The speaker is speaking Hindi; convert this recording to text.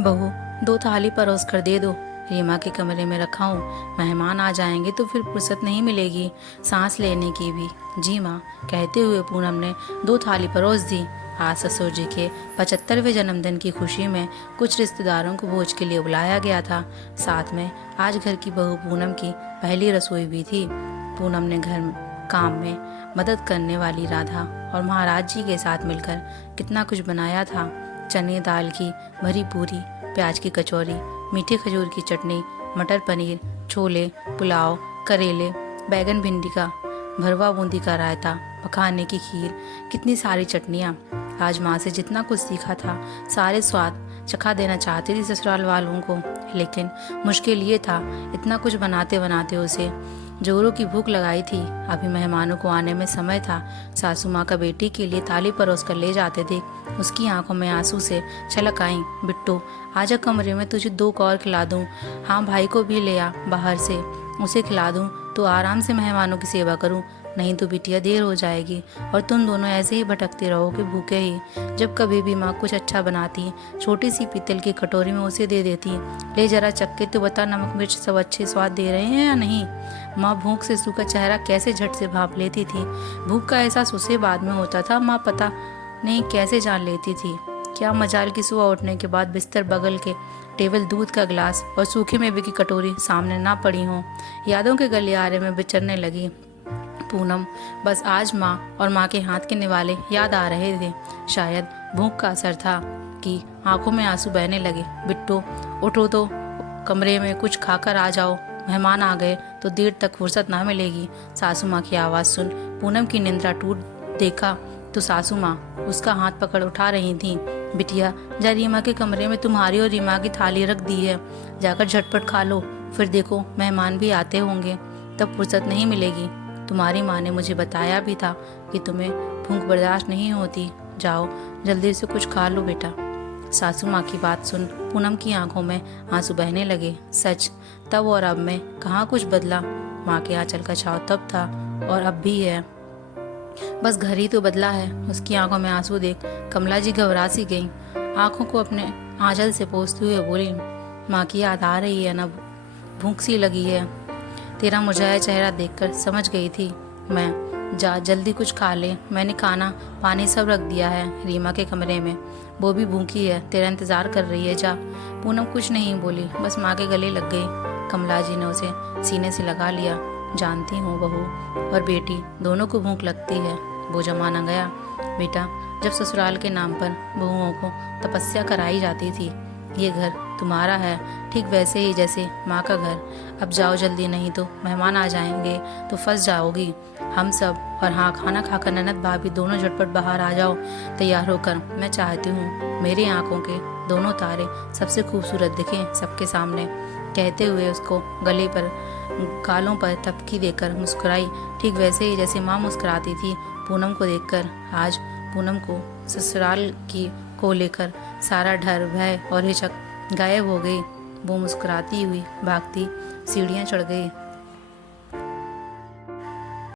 बहू, 2 थाली परोस कर दे दो। रीमा के कमरे में रखा हूँ, मेहमान आ जाएंगे तो फिर फुर्सत नहीं मिलेगी सांस लेने की भी। जी माँ, कहते हुए पूनम ने 2 थाली परोस दी। आज ससुर जी के 75वें जन्मदिन की खुशी में कुछ रिश्तेदारों को भोज के लिए बुलाया गया था। साथ में आज घर की बहू पूनम की पहली रसोई भी थी। पूनम ने घर काम में मदद करने वाली राधा और महाराज जी के साथ मिलकर कितना कुछ बनाया था। चने दाल की भरी पूरी, प्याज की कचौरी, मीठे खजूर की चटनी, मटर पनीर, छोले, पुलाव, करेले, बैगन भिंडी का भरवा, बूंदी का रायता, मखाने की खीर, कितनी सारी चटनियाँ। आज माँ से जितना कुछ सीखा था सारे स्वाद चखा देना चाहती थी ससुराल वालों को, लेकिन मुश्किल ये था इतना कुछ बनाते बनाते उसे जोरों की भूख लगाई थी। अभी मेहमानों को आने में समय था। सासू माँ का बेटी के लिए थाली परोस कर ले जाते देख उसकी आंखों में आंसू से छलक आई। बिट्टू, आजा कमरे में, तुझे 2 और खिला दूं। हाँ, भाई को भी ले आ बाहर से, उसे खिला दूं तो आराम से मेहमानों की सेवा करूं। नहीं तो बिटिया देर हो जाएगी और तुम दोनों ऐसे ही भटकते रहोगे भूखे ही। जब कभी भी माँ कुछ अच्छा बनाती, छोटी सी पीतल की कटोरी में उसे दे देती, ले जरा चख के तो बता नमक मिर्च सब अच्छे स्वाद दे रहे हैं या नहीं। माँ भूख से सूखा चेहरा कैसे झट से भाप लेती थी। भूख का एहसास उसे बाद में होता था, माँ पता नहीं कैसे जान लेती थी। क्या मजाल की सुबह उठने के बाद बिस्तर बगल के टेबल, दूध का गिलास और सूखे मेवे की कटोरी सामने ना पड़ी हो। यादों के गलियारे में बिचरने लगी पूनम। बस आज माँ और माँ के हाथ के निवाले याद आ रहे थे। शायद भूख का असर था कि आंखों में आंसू बहने लगे। बिट्टू, उठो तो कमरे में कुछ खाकर आ जाओ, मेहमान आ गए तो देर तक फुर्सत ना मिलेगी। सासू माँ की आवाज़ सुन पूनम की निंद्रा टूट। देखा तो सासू माँ उसका हाथ पकड़ उठा रही थी। बिटिया, जा रीमा के कमरे में तुम्हारी और रीमा की थाली रख दी है, जाकर झटपट खा लो, फिर देखो मेहमान भी आते होंगे तब फुर्सत नहीं मिलेगी। तुम्हारी माँ ने मुझे बताया भी था कि तुम्हें भूख बर्दाश्त नहीं होती। जाओ जल्दी से कुछ खा लो बेटा। सासू माँ की बात सुन पूनम की आंखों में आंसू बहने लगे। सच, तब और अब में कहाँ कुछ बदला। माँ के आंचल का छाव तब था और अब भी है, बस घर ही तो बदला है। उसकी आंखों में आंसू देख कमला जी घबरा सी गई। आंखों को अपने आंचल से पोंछते हुए बोली, माँ की याद आ रही है ना, भूख सी लगी है। तेरा मुरझाया चेहरा देखकर समझ गई थी मैं। जा जल्दी कुछ खा ले, मैंने खाना पानी सब रख दिया है रीमा के कमरे में, वो भी भूखी है, तेरा इंतजार कर रही है, जा। पूनम कुछ नहीं बोली, बस माँ के गले लग गई। कमला जी ने उसे सीने से लगा लिया। जानती हूँ बहू और बेटी दोनों को भूख लगती है, वो जमाना गया बेटा जब ससुराल के नाम पर बहुओं को तपस्या कराई जाती थी। ये घर तुम्हारा है, ठीक वैसे ही जैसे माँ का घर। अब जाओ जल्दी, नहीं तो मेहमान आ जाएंगे तो फंस जाओगी। हम सब, और हाँ, खाना खाकर ननद भाभी दोनों झटपट बाहर आ जाओ तैयार होकर। मैं चाहती हूँ मेरी आंखों के दोनों तारे सबसे खूबसूरत दिखें सबके सामने। कहते हुए उसको गले पर, गालों पर थपकी देकर मुस्कुराई, ठीक वैसे ही जैसे माँ मुस्कुराती थी पूनम को देखकर। आज पूनम को ससुराल की को लेकर सारा डर, भय और हिचक गायब हो गई। वो मुस्कुराती हुई भागती सीढ़ियाँ चढ़ गई।